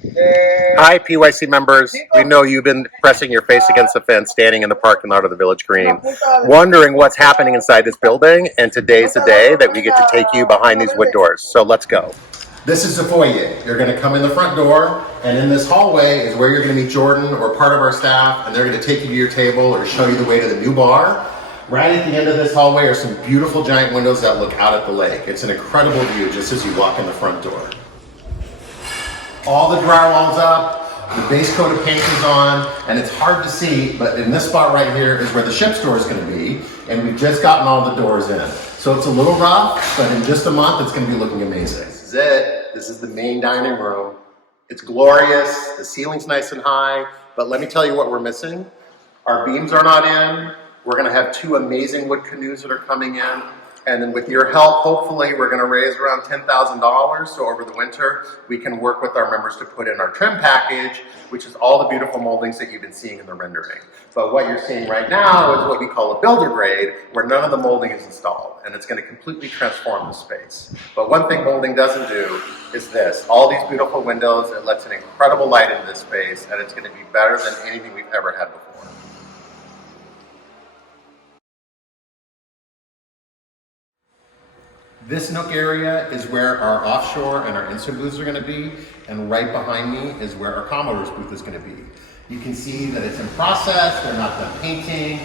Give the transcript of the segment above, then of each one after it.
Hi, PYC members. We know you've been pressing your face against the fence, standing in the parking lot of the Village Green, wondering what's happening inside this building, and today's the day that we get to take you behind these wood doors. So let's go. This is the foyer. You're going to come in the front door, and in this hallway is where you're going to meet Jordan or part of our staff, and they're going to take you to your table or show you the way to the new bar. Right at the end of this hallway are some beautiful giant windows that look out at the lake. It's an incredible view just as you walk in the front door. All the drywall's up, the base coat of paint is on, and it's hard to see, but in this spot right here is where the ship's door is going to be, and we've just gotten all the doors in. So it's a little rough, but in just a month it's going to be looking amazing. This is it. This is the main dining room. It's glorious. The ceiling's nice and high, but let me tell you what we're missing. Our beams are not in. We're going to have two amazing wood canoes that are coming in. And then with your help, hopefully, we're going to raise around $10,000. So over the winter, we can work with our members to put in our trim package, which is all the beautiful moldings that you've been seeing in the rendering. But what you're seeing right now is what we call a builder grade, where none of the molding is installed. And it's going to completely transform the space. But one thing molding doesn't do is this. All these beautiful windows, it lets an incredible light into this space, and it's going to be better than anything we've ever had before. This nook area is where our offshore and our insert booths are going to be, and right behind me is where our Commodore's booth is going to be. You can see that it's in process, they're not done painting.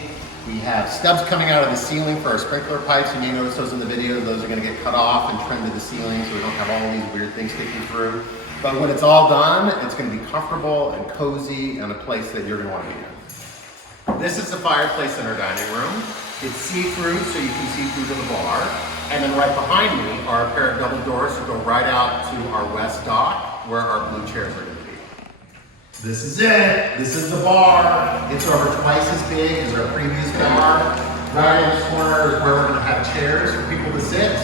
We have stubs coming out of the ceiling for our sprinkler pipes. You may notice those in the video. Those are going to get cut off and trimmed to the ceiling so we don't have all these weird things sticking through. But when it's all done, it's going to be comfortable and cozy and a place that you're going to want to be in. This is the fireplace in our dining room. It's see-through, so you can see through to the bar. And then right behind me are a pair of double doors that go right out to our west dock, where our blue chairs are going to be. This is it. This is the bar. It's over twice as big as our previous bar. Right in this corner is where we're going to have chairs for people to sit.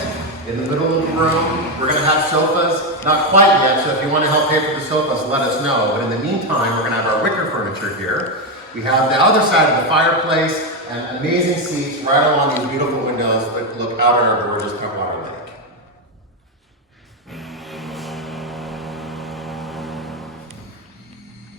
In the middle of the room, we're going to have sofas. Not quite yet, so if you want to help pay for the sofas, let us know. But in the meantime, we're going to have our wicker furniture here. We have the other side of the fireplace and amazing seats right along these beautiful windows that look out at our gorgeous Pentwater Lake.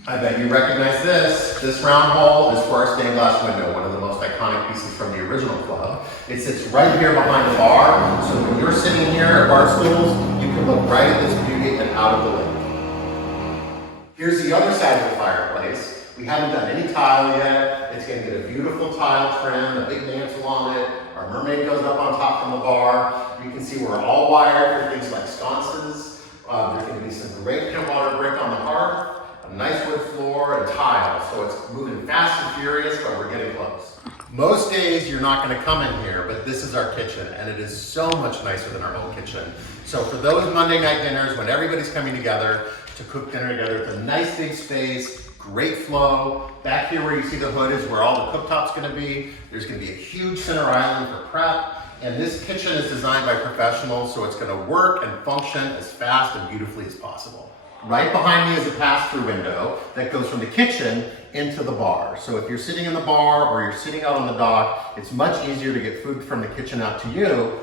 I bet you recognize this. This round hole is for our stained glass window, one of the most iconic pieces from the original club. It sits right here behind the bar, so when you're sitting here at bar stools, you can look right at this beauty and out of the lake. Here's the other side of the fireplace. We haven't done any tile yet. It's going to get a beautiful tile trim, a big mantle on it. Our mermaid goes up on top from the bar. You can see we're all wired for things like sconces. There's going to be some great Pentwater brick on the hearth, a nice wood floor, and tile. So it's moving fast and furious, but we're getting close. Most days you're not going to come in here, but this is our kitchen, and it is so much nicer than our old kitchen. So for those Monday night dinners, when everybody's coming together to cook dinner together, it's a nice big space. Great flow. Back here where you see the hood is where all the cooktop's going to be. There's going to be a huge center island for prep. And this kitchen is designed by professionals, so it's going to work and function as fast and beautifully as possible. Right behind me is a pass-through window that goes from the kitchen into the bar. So if you're sitting in the bar or you're sitting out on the dock, it's much easier to get food from the kitchen out to you.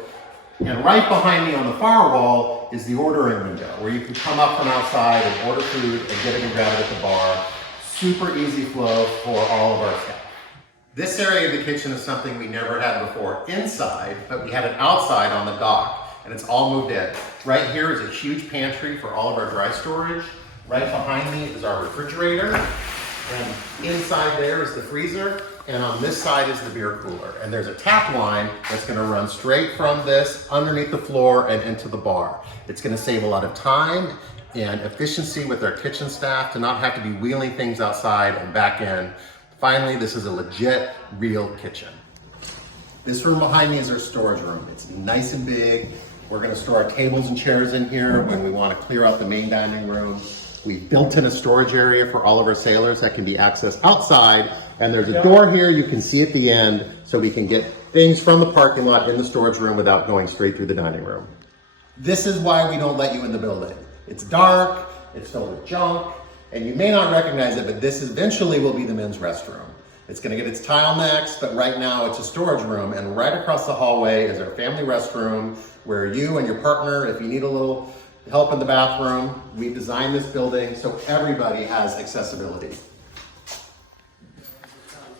And right behind me on the far wall is the ordering window, where you can come up from outside and order food and get it and grab it at the bar. Super easy flow for all of our staff. This area of the kitchen is something we never had before inside, but we had it outside on the dock, and it's all moved in. Right here is a huge pantry for all of our dry storage. Right behind me is our refrigerator, and inside there is the freezer, and on this side is the beer cooler. And there's a tap line that's going to run straight from this underneath the floor and into the bar. It's going to save a lot of time and efficiency with our kitchen staff to not have to be wheeling things outside and back in. Finally, this is a legit, real kitchen. This room behind me is our storage room. It's nice and big. We're going to store our tables and chairs in here when we want to clear out the main dining room. We've built in a storage area for all of our sailors that can be accessed outside, and there's a door here you can see at the end so we can get things from the parking lot in the storage room without going straight through the dining room. This is why we don't let you in the building. It's dark, it's filled with junk, and you may not recognize it, but this eventually will be the men's restroom. It's going to get its tile next, but right now it's a storage room, and right across the hallway is our family restroom where you and your partner, if you need a little help in the bathroom. We designed this building so everybody has accessibility.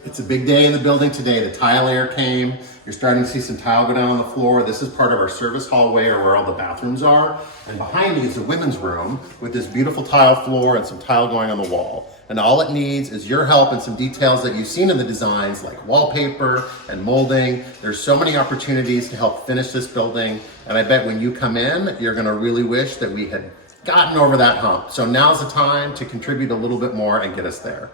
It's a big day in the building today. The tile layer came. You're starting to see some tile go down on the floor. This is part of our service hallway, or where all the bathrooms are. And behind me is a women's room with this beautiful tile floor and some tile going on the wall. And all it needs is your help and some details that you've seen in the designs, like wallpaper and molding. There's so many opportunities to help finish this building. And I bet when you come in, you're gonna really wish that we had gotten over that hump. So now's the time to contribute a little bit more and get us there.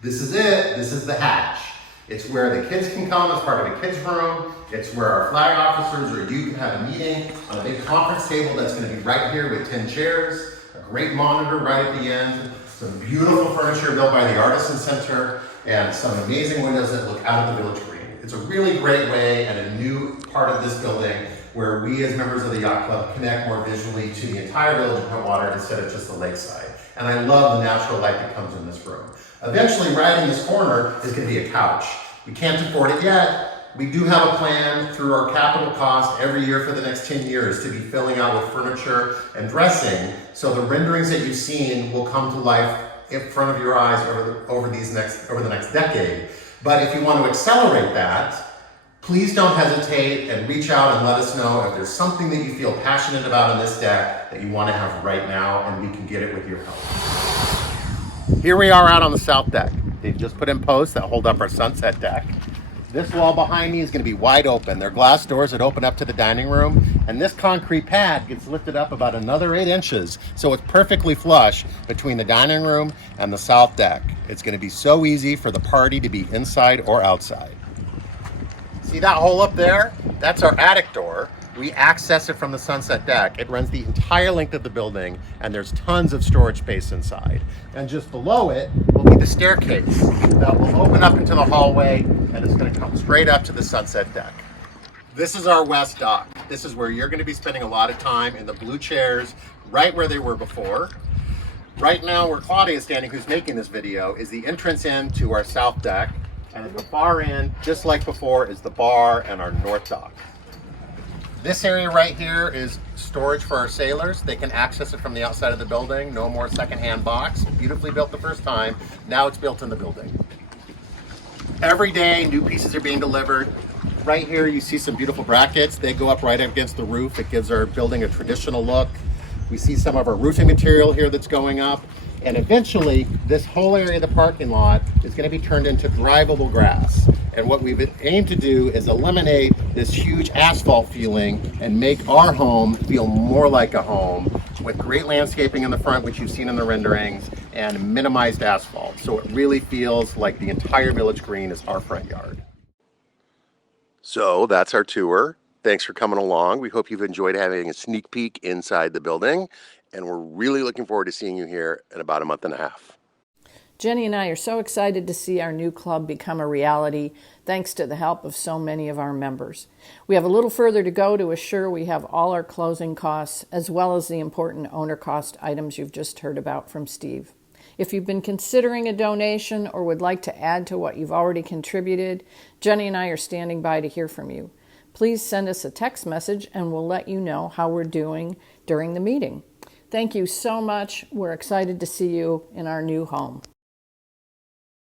This is it. This is the hatch. It's where the kids can come as part of a kids' room. It's where our flag officers or you can have a meeting on a big conference table that's going to be right here with 10 chairs, a great monitor right at the end, some beautiful furniture built by the Artisan Center, and some amazing windows that look out of the Village Green. It's a really great way and a new part of this building where we as members of the Yacht Club connect more visually to the entire village of Pentwater instead of just the lakeside. And I love the natural light that comes in this room. Eventually, right in this corner is going to be a couch. We can't afford it yet. We do have a plan through our capital cost every year for the next 10 years to be filling out with furniture and dressing, so the renderings that you've seen will come to life in front of your eyes over the next decade. But if you want to accelerate that, please don't hesitate and reach out and let us know if there's something that you feel passionate about in this deck that you want to have right now, and we can get it with your help. Here we are out on the south deck. They've just put in posts that hold up our sunset deck. This wall behind me is going to be wide open. They're glass doors that open up to the dining room, and this concrete pad gets lifted up about another 8 inches, so it's perfectly flush between the dining room and the south deck. It's going to be so easy for the party to be inside or outside. See that hole up there? That's our attic door. We access it from the sunset deck. It runs the entire length of the building, and there's tons of storage space inside. And just below it will be the staircase that will open up into the hallway, and it's going to come straight up to the sunset deck. This is our west dock. This is where you're going to be spending a lot of time in the blue chairs, right where they were before. Right now, where Claudia is standing, who's making this video, is the entrance in to our south deck. And at the far end, just like before, is the bar and our north dock. This area right here is storage for our sailors. They can access it from the outside of the building. No more secondhand box. Beautifully built the first time. Now it's built in the building. Every day, new pieces are being delivered. Right here, you see some beautiful brackets. They go up right against the roof. It gives our building a traditional look. We see some of our roofing material here that's going up. And eventually, this whole area of the parking lot is going to be turned into drivable grass. And what we've aimed to do is eliminate this huge asphalt feeling and make our home feel more like a home, with great landscaping in the front, which you've seen in the renderings, and minimized asphalt. So it really feels like the entire Village Green is our front yard. So that's our tour. Thanks for coming along. We hope you've enjoyed having a sneak peek inside the building, and we're really looking forward to seeing you here in about a month and a half. Jenny and I are so excited to see our new club become a reality, thanks to the help of so many of our members. We have a little further to go to assure we have all our closing costs, as well as the important owner cost items you've just heard about from Steve. If you've been considering a donation or would like to add to what you've already contributed, Jenny and I are standing by to hear from you. Please send us a text message and we'll let you know how we're doing during the meeting. Thank you so much. We're excited to see you in our new home.